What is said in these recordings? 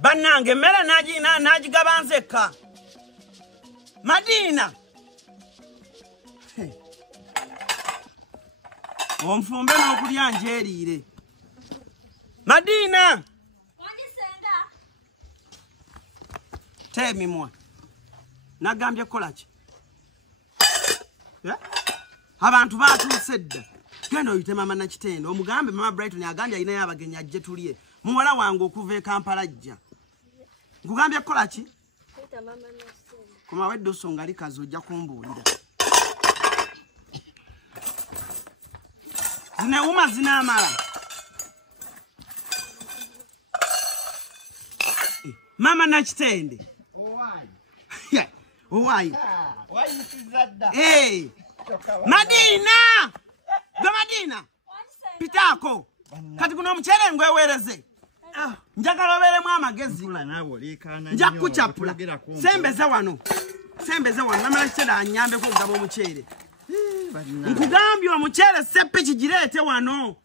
Bannange mmere nagigabanzeka. Madina. Omfumbe n'okulya njeeriire. Madina. Temimwa. Nagambye kola ki? Abantu baatuuse dda. Genda oyite mama Nakitende. Omugambe mama Brighton agambye alinayo abagenyi ajje tulye. Muwala wange okuva e Kampala ajja. Nkugambye kola ki? Koma wedde osonga likazi ojja kumbuulira. Zineewuma zinaamala. Mama Nakitende. Owaayi. Owaayi. Wayisizadda. Madina! Gwe Madina! Pitaako. Kati guno omuceere ngweweereze. Njagala obeeremu amagezi. Nja kukukyapula. Sembeze wano. Sembeze wano. Mama Nakitende anyambeko okugaba omuceere. Nkugambye omuceere seppiki gireete wano.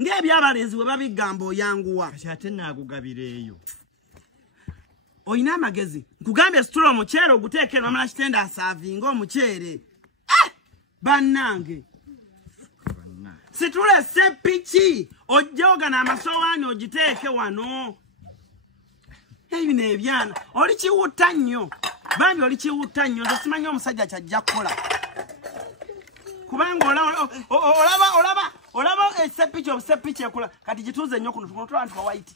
Ng'ebyabalenzi bwe babigamba oyanguwa. Kati ate naagugabireeyo. Oyina amagezi. Nkugambye situla omuceere oguteeke Mama Nakitende asaavinga omuceere. Bannange. Situla seppiki. Ojjogana amasowaani ogiteeke wano. Ebino ebyana. Oli kiwutta nnyo. Bambi oli kiwutta nnyo. Nze simanyi omusajja kyajja kukola. Kubanga olaba seppiki ekola. Kati gituuze nnyo kuno tukontula nti wawaiti.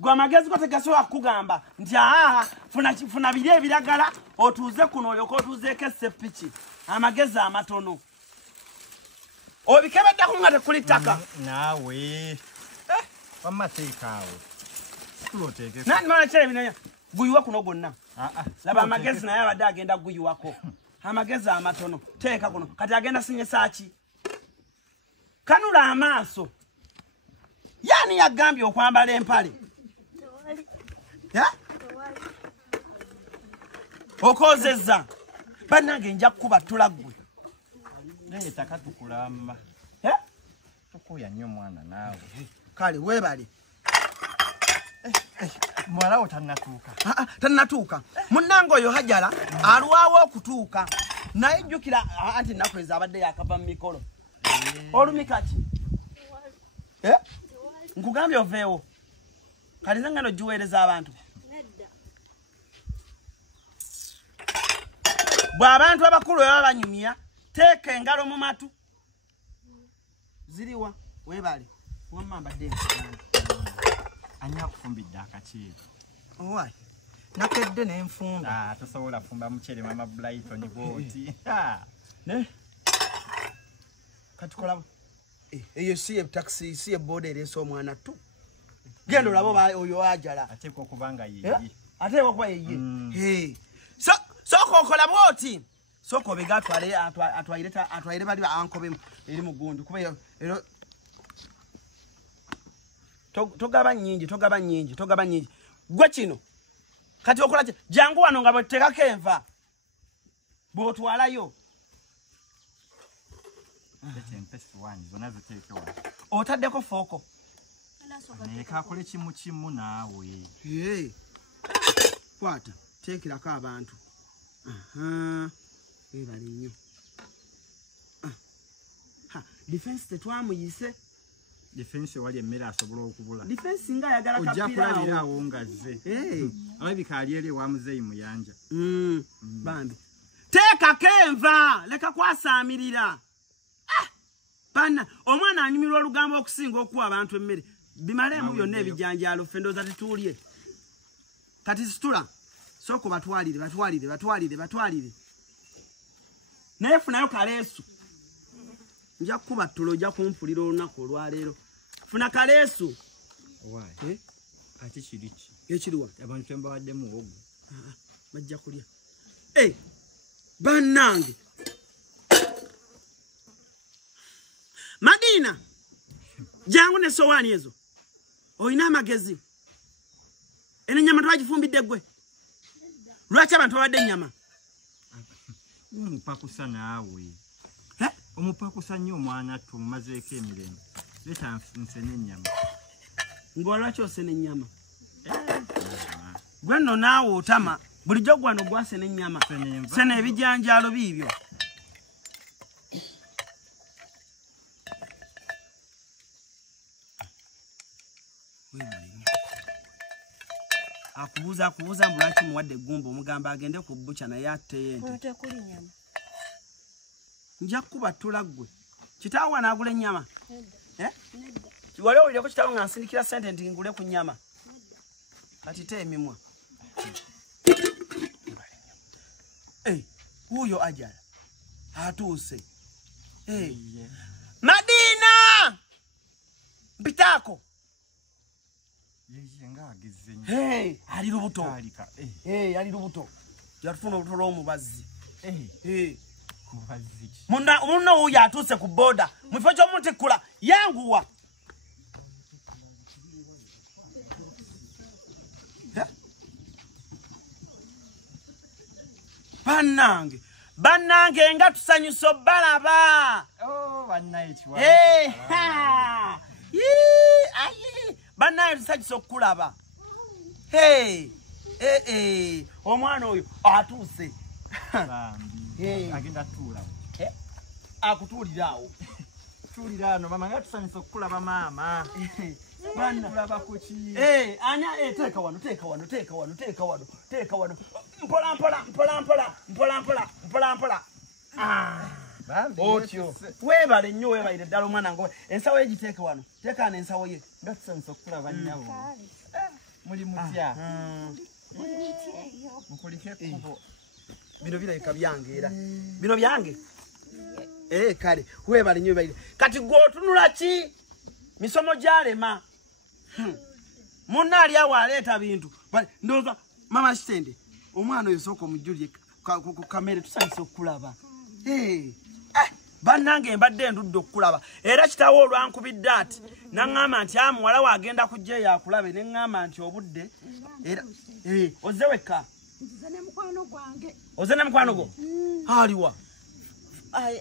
Gwe amagezi go tegasobola kukugamba nti funa biri ebiragala otuuze kuno olyoka otuuzeeko seppiki. Amagezi amatono. Obikebeddeko nga tekuli ttaka. Naawe. Wamma teekaawo. Nani mwana kyere bino guyiwa kuno gonna. Laba amagezi naye abadde agenda guyiwako. Amagezi amatono. Teeka kuno. Kati agenda sinyesa ki? Kanula amaaso. Yani yagambye okwambala empale. Okozezza. Bannange nja kukuba tulaggwe. Leeta katukulamba. Tukuya nnyo mwana naawe. Kale weebale. Mwala wo tannatuuka. Tannatuuka. Munnange oyo Hajara alwawo okutuuka. Naye jjukira anti ennaku ezo abadde yakava mu mikolo. Olumika ki? Nkugambye oveewo. Kale nze ngano giweereza abantu. Bw'abantu abakulu baba banyumya, teeka engalo mu matu. Ziriwa? Weebale. Wamma mbadde ani akufumbidde akaceere? Owaayi. Nakedde n'enfumba. Tosobola fumba muceere Mama Brighton bw'oti. Kati kolabo. Eyo si ye taxi, si ye boda ereese omwana tu. Genda olaba oyo Hajara. Ateekwa okubanga yeye. Ateekwa okuba yeye. Soko okola bw'oti. Soko obega atwayire bali bankobemu eri mu gundu. Kuba ero togaba nnyingi. Gwe kino. Kati okola ki? Jangu wano nga bwetekako enva. Bw'otwalayo. Otaddeko fooko. Nekakole kimu naawe. Kwata. Teekirako abantu. Weebale nnyo. Defense tetwamuyise. Defense wali emmere asobola okubula. Defense nga ayagala kapira. Ojja kulabiraawo ngazze. Alabika ali eri wa muzeeyi muyanja. Bambi. Teekako enva. Leka kwasaamirira. Banna omwana anyumirwa olugambo okusinga okuwa abantu emmere. Bimaleemu byonna ebijanjaalo ffe ndowooza tetuulye. Kati situla. Soko batwalire. Naye funayo kaleesu. Nja kukuba tulo ojja kumpulira olunaku olwaleero. Funa kaleesu. Owaayi. Ate kiriki? Ekiriwa? Abantu tembawadde muwogo. Bajja kulya. Bannange. Madina. Jangu ne sowaani ezo. Oyina amagezi. Eno ennyama twagifumbidde ggwe. Lwaki abantu babadde ennyama? Umupakusa naawe. Omupakusa nnyo omwana tumumazeeko emirembe. Leta nsene ennyama. Ng'olwaki osena ennyama? Gwe nno naawe otama bulijjo gwano gwasena ennyama. Sena ebijanjaalo biibyo. Akubuuza mbu lwaki muwadde eggumba omugamba agende ku bbuca naye atteyo ente. Nja kuba ttula ggwe. Kitaawo anaagula ennyama? Wali owulireko kitaawo nga nsindikira ssente nti ngule ku nnyama? Kati te emimwa. Wuuyo ajala atuuse. Madina! Mpitaako. Ali lubuto. Ali lubuto. Yatufuna olubuto lw'omubazzi. Munno wuuyo atuuse ku booda. Mufo ky'omuntikula yanguwa. Bannange nga tusanyusa balaba. Bannaye tusanyusa okulaba. Omwana oyo atuuse. Agenda tuula. Akutuulira awo. Tuulira ano mama nga tusanyusa okulaba maama. Tulaba ku ki? Teeka wano. Mpola. Otyo. Weebale nnyo weebalire ddala omwana ngo ensawo ye giteeke wano. Teeka wano ensawo ye. Nga tusanyusa okulaba nnyabo. Muli mutya? Mukulike ekkubo. Bino birabika byange era. Bino byange? Kale. Weebale nnyo weebalire. Kati gw'otunula ki? Misomo gyalema. Munna ali awo aleeta bintu. Ndowooza mama Kitende omwana oyo sooka omujjulire ku kamere tusanyusa okulaba. Bannange mbadde ndudde okulaba. Era kitaawo olwankubidde ati naŋŋamba nti muwala we agenda kujja eyo akulabe ne ŋŋamba nti obudde era ozze wekka. Ozze ne mukwano gwo? Aliwa?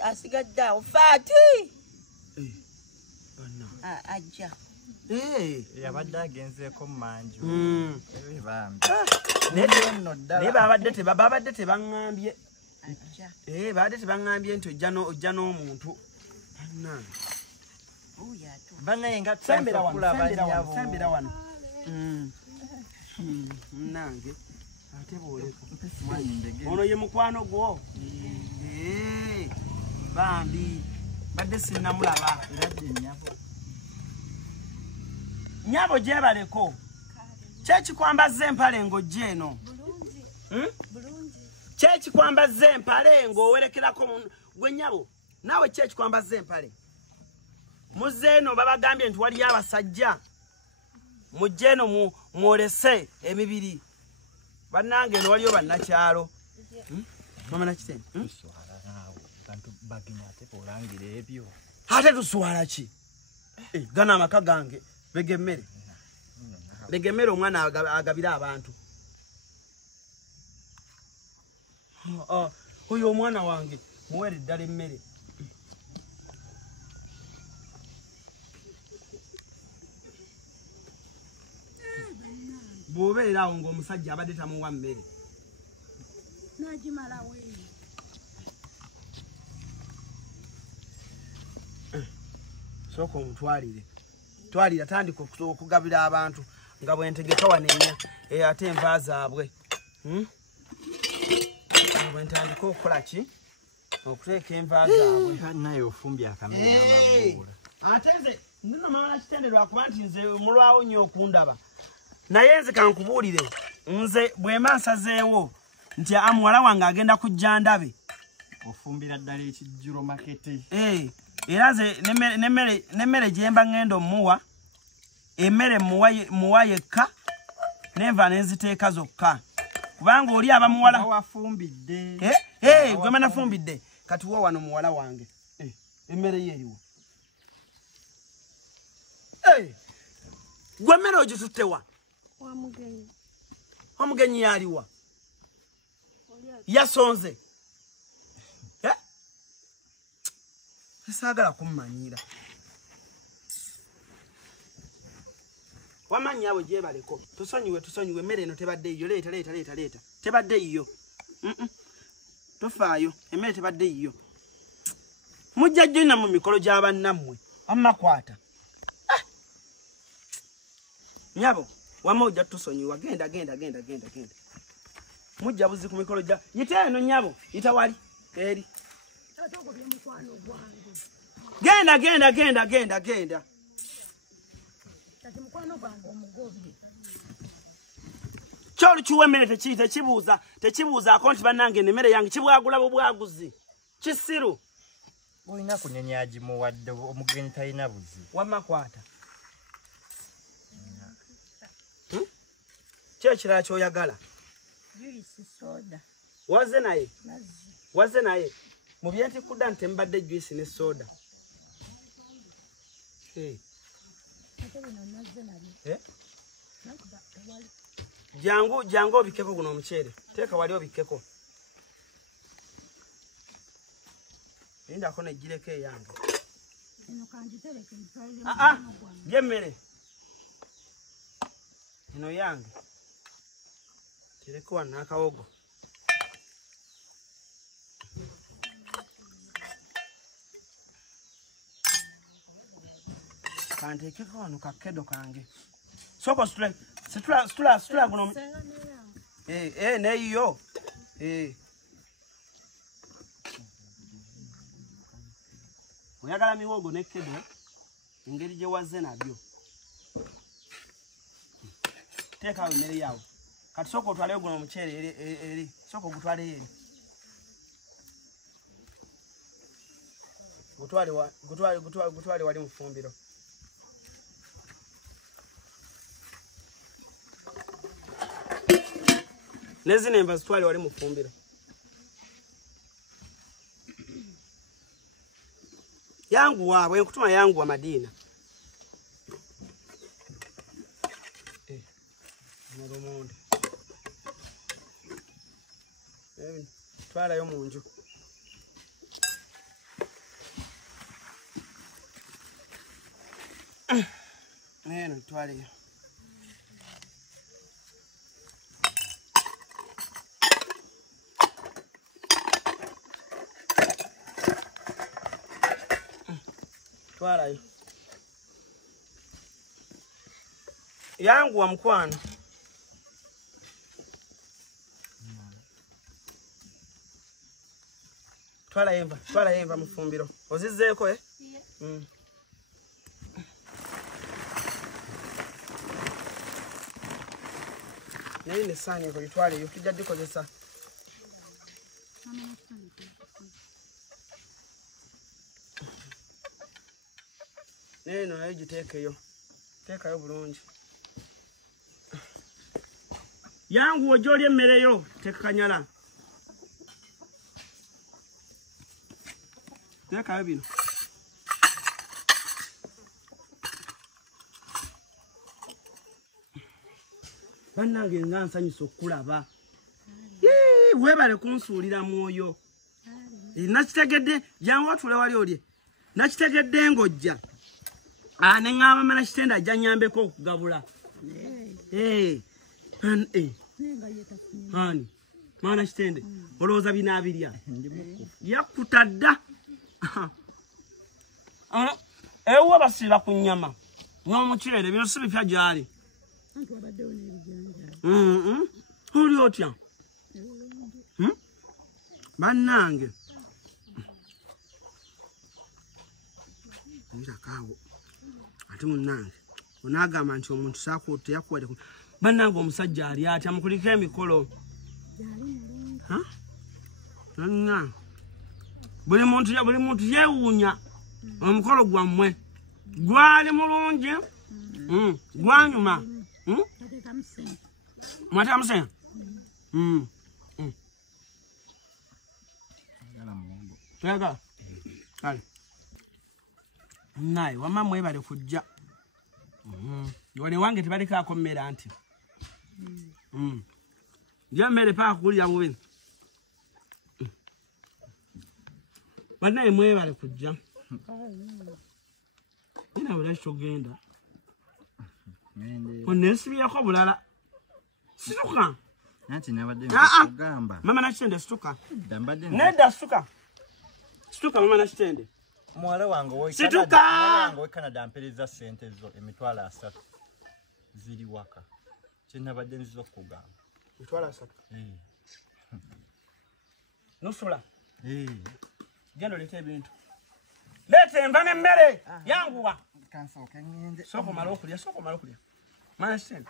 Asigadde awo Faati. Ajja. Yabadde agenzeeko mu manju. Naye babadde tebaŋŋambye. Babadde tebaŋŋambye nti ojja n'omuntu. Bannaye nga Sembera wano. Nange ate booleka. Ono ye mukwano gwo? Bambi badde sinnamulaba. Nyabo gyebaleko. Kyekikwambazza empale ng'ojja eno. Kyekikwambazza empale ng'owerekerako gwe nyabo. Naawe kyekikwambazza empale. Muzze eno babagambye nti waliyo abasajja. Mujje eno mwolese emibiri. Bannange eno waliyo bannakyalo. Mama Nakitende. Ate tuswala ki? Gana amaka gange. Begemmere omwana agabira abantu. Oyo omwana wange muwere ddala emmere. Bw'obeera awo ng'omusajja abadde tamuwa mmere. Sooka omutwalire. Twalira tandika okugabira abantu nga bwentegeka wanenya ate enva zaabwe. Bwentandika okukola ki? Okuteeka enva zaabwe. Naye ofumbye akamere n'amabuula. Ate nze nno mama Nakitende lwakuba nti nze mulwawo nnyo okundaba. Naye nze kankubuulire nze bwemba nsazeewo nti muwala wange agenda kujja ndabe. Ofumbira ddala ekijjulo makete. Era nze n'emmere gye mba ŋŋenda omuwa emmere muwa yekka n'enva n'enziteeka zokka. Kubanga oli abamuwala wafumbidde. Gwe manafumbidde. Kati wa wano muwala wange. Emmere ye eriwo. Gwe emmere ogitutte wa? Omugenyi yaliwa? Yasonze. Saagala kummanyira. Wamanya awo gyebaleko. Tusonyiwe emmere eno tebadde iyo. Leeta. Tebadde iyo. Tofaayo. Emmere tebadde iyo. Mujja jjina mu mikolo gy'abannammwe. Wamma kwata. Nyabo, wamma ojja tusonyiwa. Genda. Mujja buzi ku mikolo gya. Yita eno nyabo. Yita wali. Eri. Genda. Cholu chiwemere tekibuuza akonti bannange emmere yange kibwagula bubwaguzi. Kisiru. Olina kunyonyaji muwadde omugenyi talina buzi. Wamma kwata. Kyo kirala kyoyagala. Juice soda. Waze naye. Mu byenti kudda nti mbadde juice ne soda. Jangu obikeko guno omuceere. Teeka wali obikeko. Endako nejjireko eyange. Gyemmere. Eno yange. Kireko wano n'akawogo. Kanteekeko wano kakedo kange. Soko situla guno. Neeyiyo. Oyagala miwogo ne kedo engeri gye wazze nabyo. Teekawo emmere yawo. Kati soko otwaleyo guno omuceere eri. Soko gutwaleyo eri. Gutwale wali mu ffumbiro. Nezi nemba zitwale wali mu ffumbiro. Yangu waabwe nkutuma yangu wa Madina. Moromonde. Twalayo mu nju. Neno twaleyo. Twalayo. Yangu wa mkwano. Twala yemba mufumbiro. Ozizzeeko Naye ne saani ko yitwale yokijja dikozesa. Neno naye giteekeyo. Teekayo bulungi. Yangu ojoli emmere yo tekanyala. Teekayo bino. Bannange nga nsanyusa okulaba. Webale kunsuulira mwoyo. Nakitegedde jangu otule wali olye. Nakitegedde ng'ojja. Ne ngamba mana kitenda ajja nyambeko okugabula. Hani. Mana kitende. Olowooza binaabirya. Yakutadda. Ewa basiba ku nnyama. N'omuceere bino si bipya gyali. Oli otya? Bannange. Ndakawo. Ate munnange. Onaagamba nti omuntu saakutte yakuwade. Bannange omusajja ali atya mukuliko emikolo. Buli muntu yeewuunya omukolo gwammwe. Gwali mulungi. Gwanyuma. Mwateka musenga? Twega. Kale. Naye wamma mwebale kujja. Wale wange tebalekaako mmere anti. Nja mmere paka kulya mubino. Bannaye mwebale kujja. Ina wala shogenda. Ngende. Onesibiyako bulala. Situka. Nanti nabadde kugamba. Mama nakitende situka. Dambadde. Nedda situka. Situka mama nakitende. Mwala wange wo Situka. wange wo Canada mpeleza sente zo emitwala 3 ziri waka. Kyenabadde nzizo kugamba. Mitwala 3. Nusula. Gendo lete ebintu. Lete enva n'emmere yanguwa. Kansooka ngende. Soko malo okulya. Mana kitende.